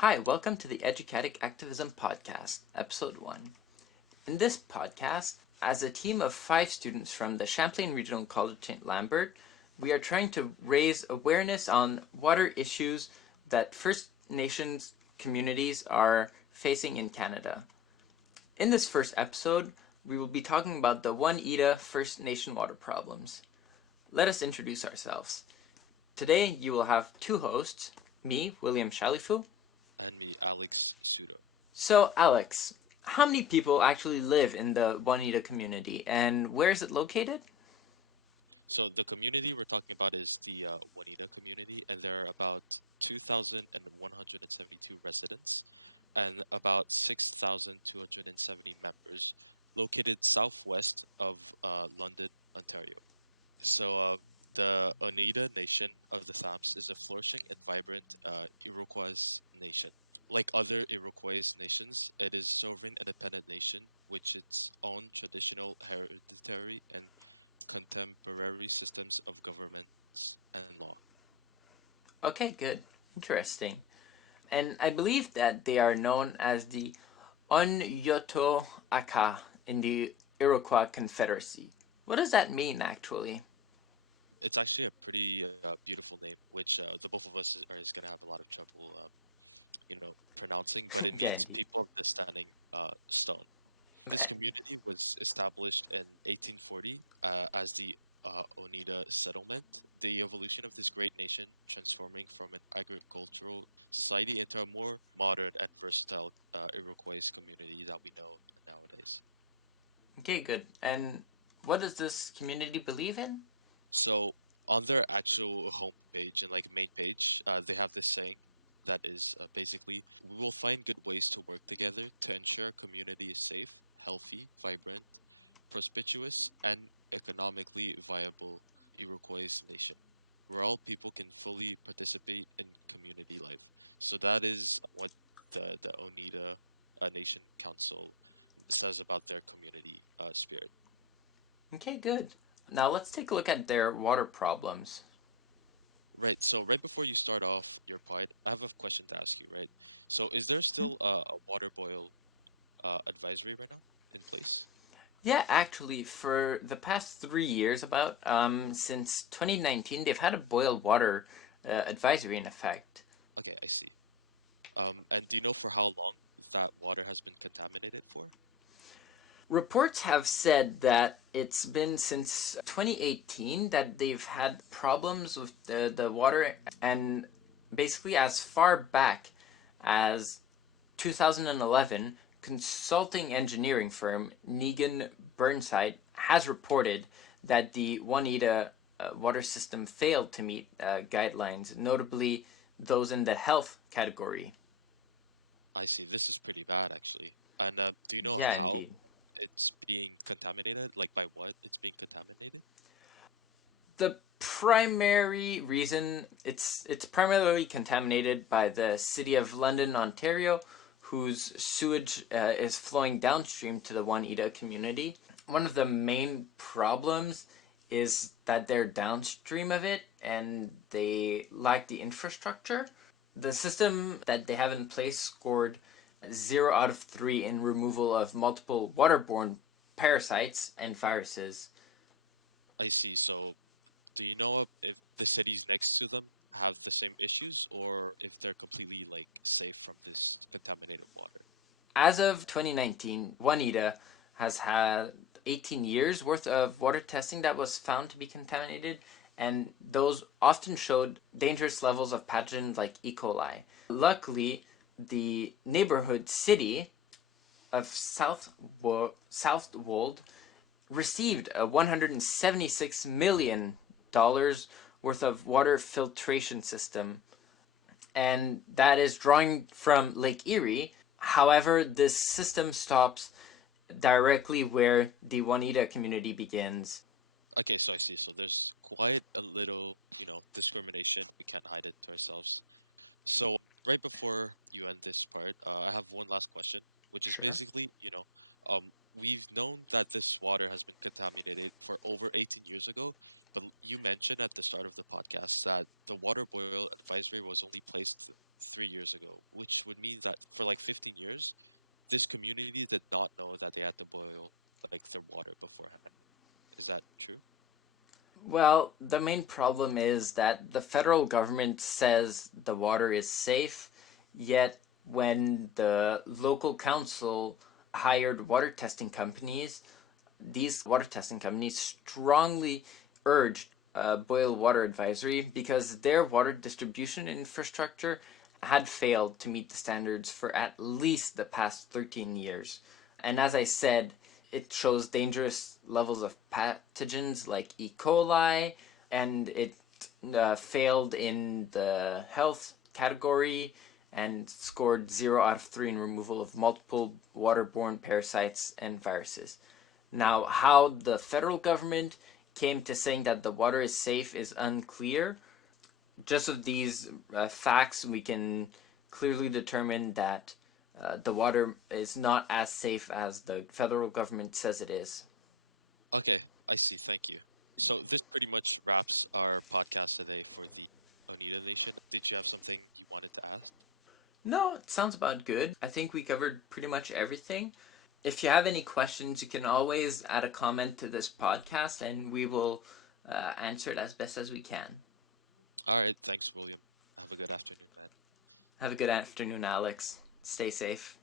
Hi, welcome to the Educatic Activism Podcast, Episode 1. In this podcast, as a team of 5 students from the Champlain Regional College St. Lambert, we are trying to raise awareness on water issues that First Nations communities are facing in Canada. In this first episode, we will be talking about the Oneida First Nation water problems. Let us introduce ourselves. Today, you will have two hosts, me, William Shalifu. And me, Alex Sudo. So, Alex, how many people actually live in the Oneida community and where is it located? So the community we're talking about is the Oneida community, and there are about 2,172 residents and about 6,270 members located southwest of London, Ontario. So the Oneida Nation of the Thames is a flourishing and vibrant Iroquois nation. Like other Iroquois nations, it is sovereign independent nation with its own traditional, hereditary, and contemporary systems of governments and law. Okay, good. Interesting. And I believe that they are known as the Onyotoaka in the Iroquois Confederacy. What does that mean, actually? It's actually a pretty beautiful name, which the both of us is going to have a lot of trouble, pronouncing. But it Yeah, means indeed. people of the standing stone. This community was established in 1840 as the Oneida settlement. The evolution of this great nation transforming from an agricultural society into a more modern and versatile Iroquois community that we know nowadays. Okay, good. And what does this community believe in? So on their actual homepage and like main page, they have this saying that is basically, we will find good ways to work together to ensure our community is safe, healthy, vibrant, prosperous, and economically viable Iroquois nation, where all people can fully participate in community life. So that is what the Oneida Nation Council says about their community spirit. Okay, good. Now let's take a look at their water problems. Right. So right before you start off your part, I have a question to ask you, right? So is there still a water boil advisory right now in place? Yeah, actually, for the past 3 years, about since 2019, they've had a boiled water advisory in effect. Okay, I see. And do you know for how long that water has been contaminated for? Reports have said that it's been since 2018 that they've had problems with the water, and basically, as far back as 2011, consulting engineering firm Negan Burnside has reported that the Oneida water system failed to meet guidelines, notably those in the health category. I see. This is pretty bad, actually. And do you know Yeah, how indeed. it's being contaminated? Like by what it's being contaminated? The primary reason it's primarily contaminated by the city of London, Ontario, whose sewage is flowing downstream to the Oneida community. One of the main problems is that they're downstream of it and they lack the infrastructure. The system that they have in place scored 0 out of 3 in removal of multiple waterborne parasites and viruses. I see. So do you know if the cities next to them have the same issues or if they're completely like safe from this contaminated water? As of 2019, Juanita has had 18 years worth of water testing that was found to be contaminated, and those often showed dangerous levels of pathogens like E. coli. Luckily, the neighborhood city of Southwold received a $176 million worth of water filtration system, and that is drawing from Lake Erie. However, this system stops directly where the Juanita community begins. Okay, so I see. So there's quite a little, discrimination. We can't hide it to ourselves. So right before you end this part, I have one last question, which is Sure. basically, we've known that this water has been contaminated for over 18 years ago, but you mentioned at the start of the podcast that the water boil advisory was only placed 3 years ago, which would mean that for like 15 years, this community did not know that they had to boil like their water beforehand. Is that true? Well, the main problem is that the federal government says the water is safe, yet when the local council hired water testing companies, these water testing companies strongly urged a boil water advisory because their water distribution infrastructure had failed to meet the standards for at least the past 13 years. And as I said, it shows dangerous levels of pathogens like E. coli, and it failed in the health category and scored 0 out of 3 in removal of multiple waterborne parasites and viruses. Now, how the federal government came to saying that the water is safe is unclear. Just with these facts, we can clearly determine that the water is not as safe as the federal government says it is. Okay, I see. Thank you. So this pretty much wraps our podcast today for the Oneida Nation. Did you have something you wanted to ask? No, it sounds about good. I think we covered pretty much everything. If you have any questions, you can always add a comment to this podcast and we will answer it as best as we can. All right, thanks, William. Have a good afternoon, man. Have a good afternoon, Alex. Stay safe.